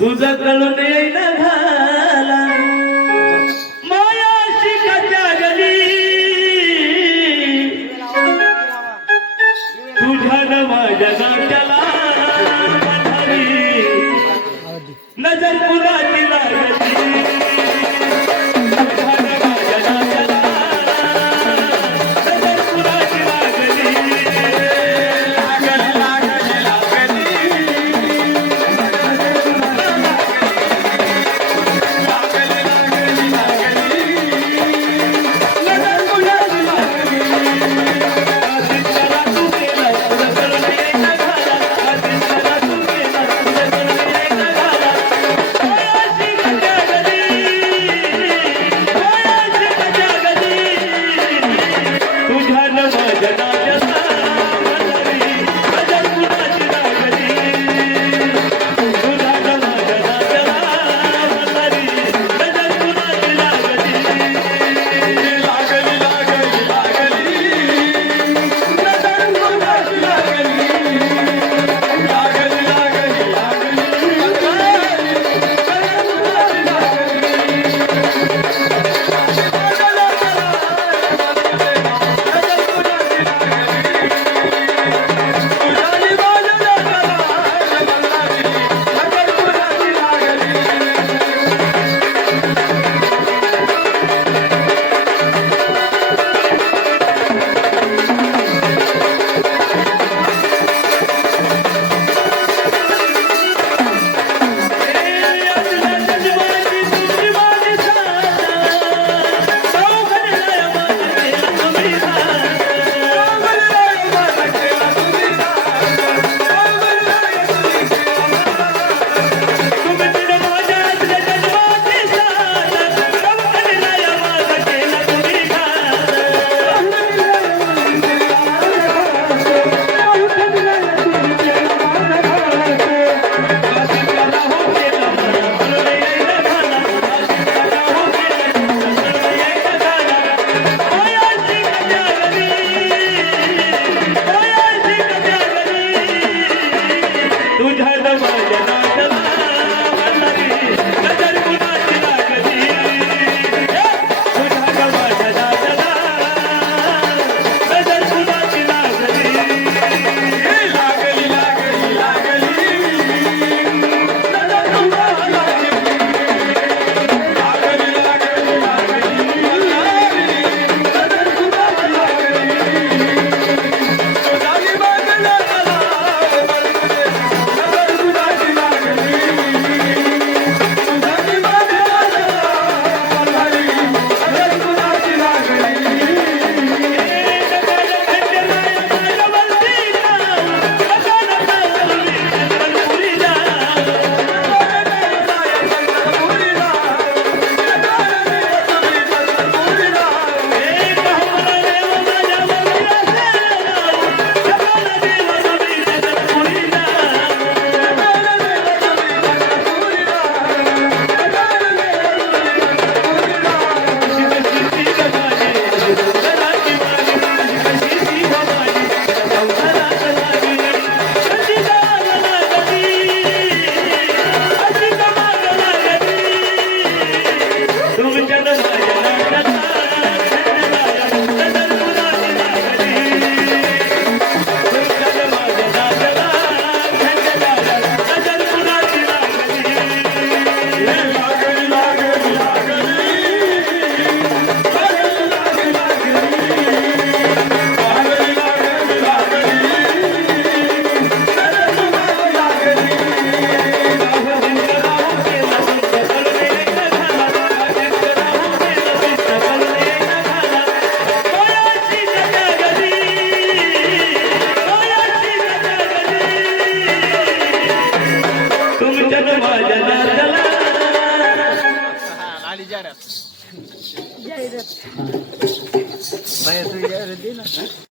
तुझा कळून येईना घाला माया शिकाच्या गली. नजर જય રથ જય રથ. ભાઈ તું